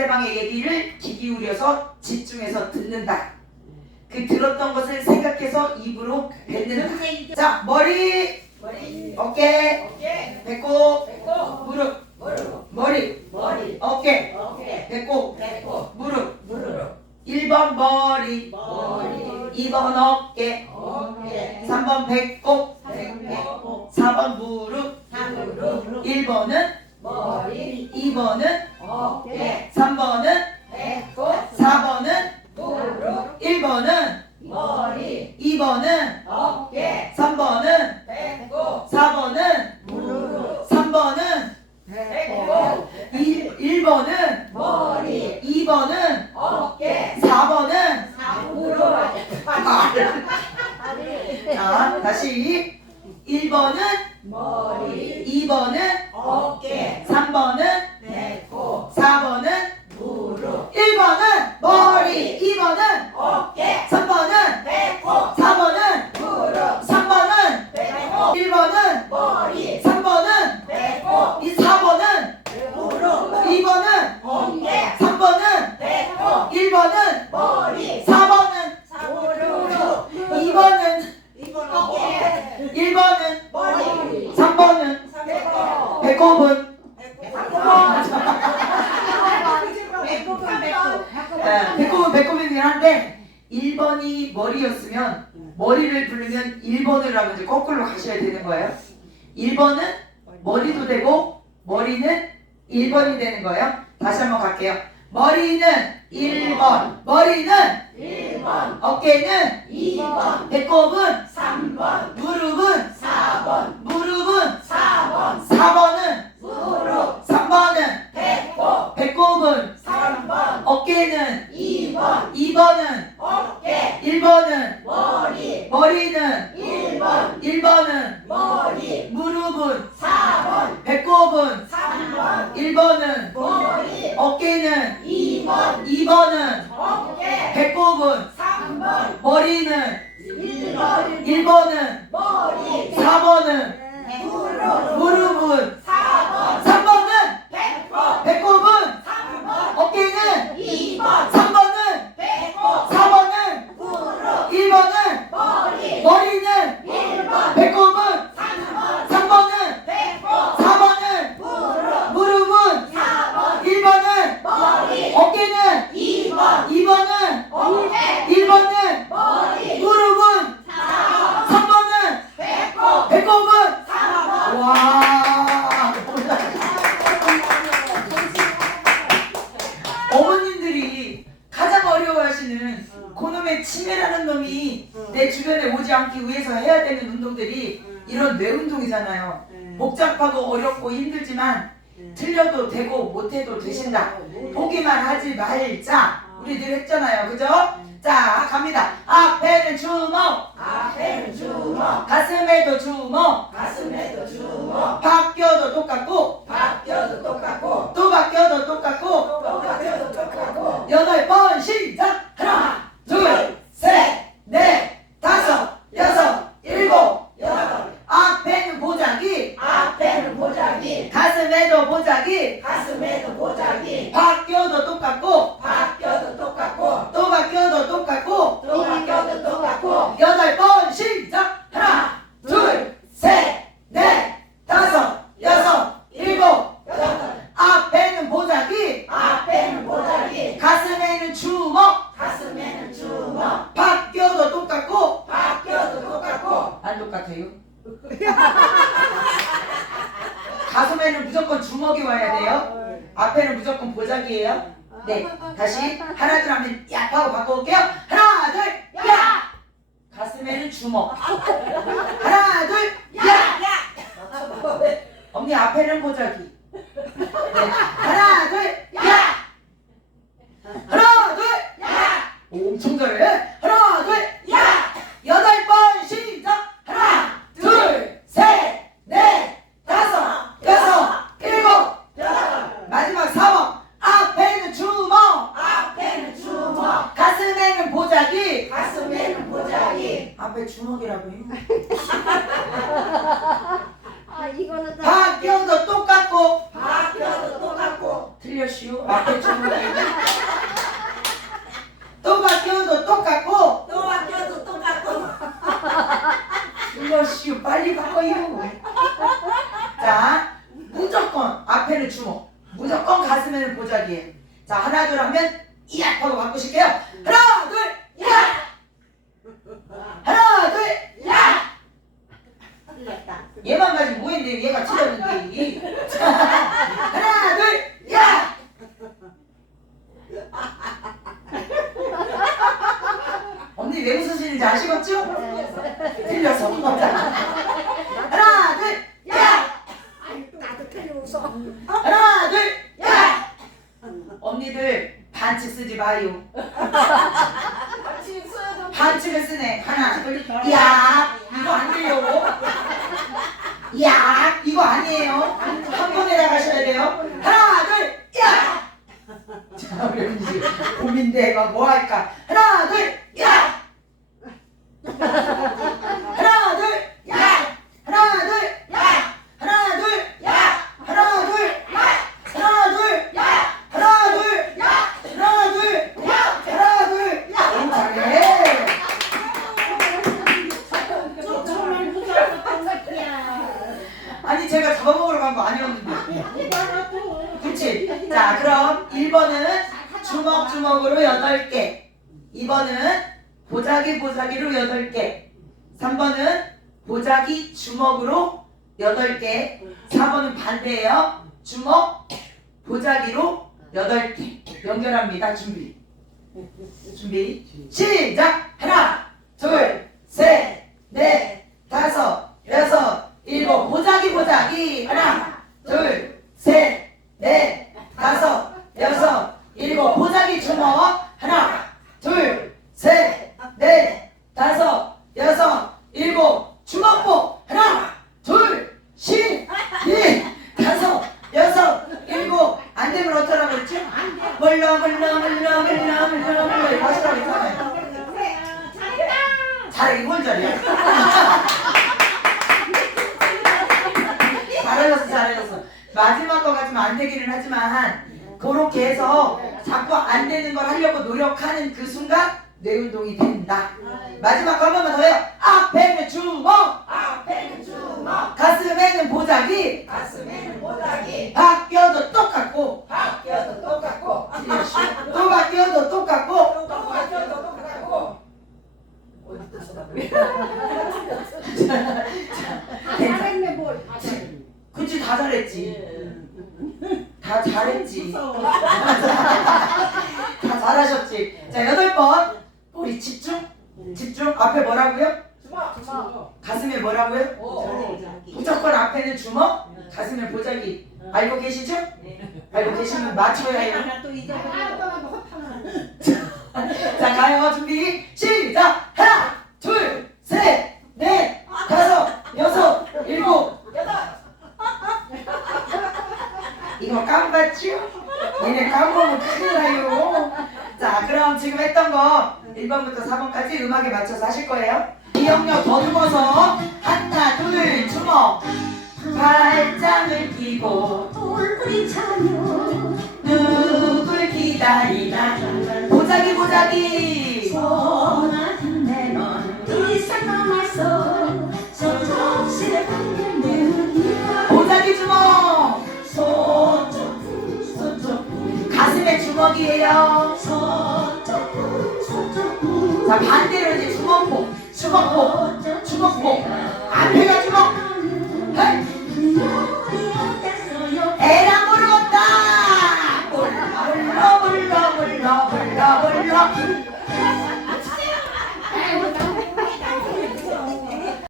상대방의 얘기를 귀 기울여서 집중해서 듣는다. 그 들었던 것을 생각해서 입으로 뱉는다. 자, 머리, 머리, 어깨, 어깨, 배꼽, 배꼽, 무릎, 무릎, 머리, 머리, 어깨, 어깨, 배꼽, 배꼽, 무릎. 무릎, 1번 머리, 머리, 2번 어깨, 어깨, 3번 배꼽, 배꼽, 4번 무릎, 무릎, 1번은 머리, 2번은 어깨, 3번은? 배꼽, 4번은? 무릎, 1번은? 머리, 2번은? 어깨, 3번은? 배꼽, 4번은? 무릎, 3번은? 배꼽, 1, 번은? 머리, 2번은? 어깨, 4번은? 무릎, 자 다시. 1번은? 머리, 2번은? 어깨, 3번은 배꼽, 4번은 무릎, 1번은 머리. 2번은 어깨, 3번은 배꼽, 4번은 무릎, 3번은 배꼽, 1번은 머리, 3번은 배꼽, 이 4번은 무릎, 2번은 어깨, 3번은 배꼽, 1번은 머리, 4번은 무릎, 2번은 이번 어깨, 1번은 머리, 3번은 배꼽, 배꼽은 배꼽은 배꼽, 네, 배꼽은 배꼽이긴 한데 1번이 머리였으면 머리를 부르면 1번을 하면 이제 거꾸로 가셔야 되는 거예요. 1번은 머리도 되고 머리는 1번이 되는 거예요. 다시 한번 갈게요. 머리는 1번, 머리는 1번, 어깨는 2번, 배꼽은 3번, 무릎은 4번, 무릎은 4번, 4번은 무릎, 3번은 배꼽, 배꼽은 3번, 어깨는 2번, 2번은 어깨, 1번은 머리, 머리는 1번, 1번은 머리, 무릎은 4번, 배꼽은 3번, 1번은 머리, 어깨는 2번, 2번은 어깨, 배꼽은 3번, 머리는 1번, 1번은 머리, 4번은 무릎, 무릎은 4번, 3번은 배꼽, 배꼽은 3번, 어깨는 2번, 3번은 배꼽, 4번은 무릎, 1번은 머리, 머리는 1번, 배꼽은 3번, 3번은 배꼽, 4번은 무릎, 무릎은 4번, 1번은 머리, 어깨는 2번, 2번은 어깨, 1번은 머리, 무릎은 4번, 3번은 배꼽, 배꼽은 4번, 와 어머님들이 가장 어려워하시는 그놈의 치매라는 놈이 내 주변에 오지 않기 위해서 해야 되는 운동들이 이런 뇌 운동이잖아요. 복잡하고 어렵고 힘들지만 틀려도 되고 못해도 되신다. 포기만 하지 말자. 우리 늘 했잖아요. 그죠? 자, 갑니다. 앞에는 주먹, 앞에는 주먹, 가슴에도 주먹, 가슴에도 주먹, 바뀌어도 똑같고, 바뀌어도 똑같고, 또 바뀌어도 똑같고, 또 바뀌어도 똑같고, 여덟 번 시작! 하나, 둘, 셋, 넷, 다섯, 여섯, 일곱, 여덟, 앞에는 보자기, 앞에는 보자기, 가슴에도 보자기, 가슴에도 보자기, 바뀌어도 똑같고, 바뀌어도 똑같고, 또 바뀌어도 똑같고, 또 바뀌어도 똑같고, 여덟 번 시작! 하나, 둘, 셋, 넷, 다섯, 여섯, 일곱, 여덟, 앞에는 보자기, 앞에는 보자기, 가슴에는 주먹, 가슴에는 주먹, 바뀌어도 똑같고, 바뀌어도 똑같아요? 가슴에는 무조건 주먹이 와야 돼요. 앞에는 무조건 보자기예요. 네, 다시 하나 둘 하면 야 하고 바꿔볼게요. 하나 둘 야. 가슴에는 주먹. 하나 둘 야. 언니 앞에는 보자기. 네, 하나 둘 야. 하나 둘 야. 오, 엄청 잘해. 하나 둘 야. 여덟 번 시작. 하나 둘 셋 넷 다섯 여섯 일곱 여덟, 마지막 4번 앞에는 주먹 앞에는 주먹, 가슴에는 보자기 가슴에는 보자기, 앞에 주먹이라고요 아 바뀌어도 똑같고, 앞에 주먹 또 바뀌어도 똑같고 또 바뀌어도 똑같고 이것이 빨리 바꿔요. 자, 무조건 앞에는 주먹, 무조건 가슴에는 보자기예요. 자, 하나 둘 하면 이악 하고 바꾸실게요. 하나 둘, 야! 하나 둘, 야! 틀렸다 얘만 가지고 뭐했는데 얘가 틀렸는데. 자, 하나 둘, 야! 언니 왜 웃으시는지 아시겠죠? 틀렸어. 하나 둘, 야! 나도 틀렸어 하나 둘, 야! 언니들 반칙 쓰지 마요. 반칙을 쓰네. 하나 둘, 야! 이거 안 돼요. 야! 이거 아니에요. 한 번에 나가셔야 돼요. 하나 둘, 야! 자, 우리 언니 고민돼. 막뭐 할까? 그치? 자 그럼 1번은 주먹주먹으로 8개. 2번은 보자기 보자기로 8개. 3번은 보자기 주먹으로 8개. 4번은 반대예요. 주먹 보자기로 8개. 연결합니다 준비. 준비. 시작! 하나 둘셋넷 다섯 여섯 일곱 보자기 보자기 하나 둘셋넷 다섯 여섯 일곱 보자기 주먹 하나 둘셋넷 다섯 여섯 일곱 주먹보 하나 둘셋넷 다섯 여섯 일곱 안 되면 어쩌라고 그랬지? 몰라 몰라 몰라 몰라 몰라 몰라 이거 하시라고 했잖아요 이걸 잘해 잘해줬어 잘해줬어. 마지막 거 같으면 안 되기는 하지만 그렇게 해서 자꾸 안 되는 걸 하려고 노력하는 그 순간 뇌 운동이 된다. 마지막 거 한 번만 더 해요. 앞에는 주먹 앞에는 주먹 가슴에는 보자기 가슴에는 모자기 바뀌어도 똑같고 바뀌어도 똑같고 또 바뀌어도 똑같고 또 바뀌어도 똑같고 어디다 쳐다보래 잘했네 뭘 그치 다 잘했지 다 잘했지. 다 잘하셨지. 자 여덟 번. 우리 집중. 집중. 앞에 뭐라고요? 주먹 가슴에 뭐라고요? 오 무조건 앞에는 주먹 가슴에 보자기. 알고 계시죠? 알고 계시면 맞춰야 해요. 자 가요. 준비. 시작! 하나 둘셋넷 다섯 여섯 일곱 이거 깜봤죠? 얘네 까먹으면 큰일 나요 자 그럼 지금 했던 거 1번부터 4번까지 음악에 맞춰서 하실 거예요. 기억력 더듬어서 하나 둘 주먹. 발장을 끼고 얼굴이 차며 누굴 기다리나. 보자기 보자기 손톱이에요. 손톱, 손톱. 자, 반대로 이제 주먹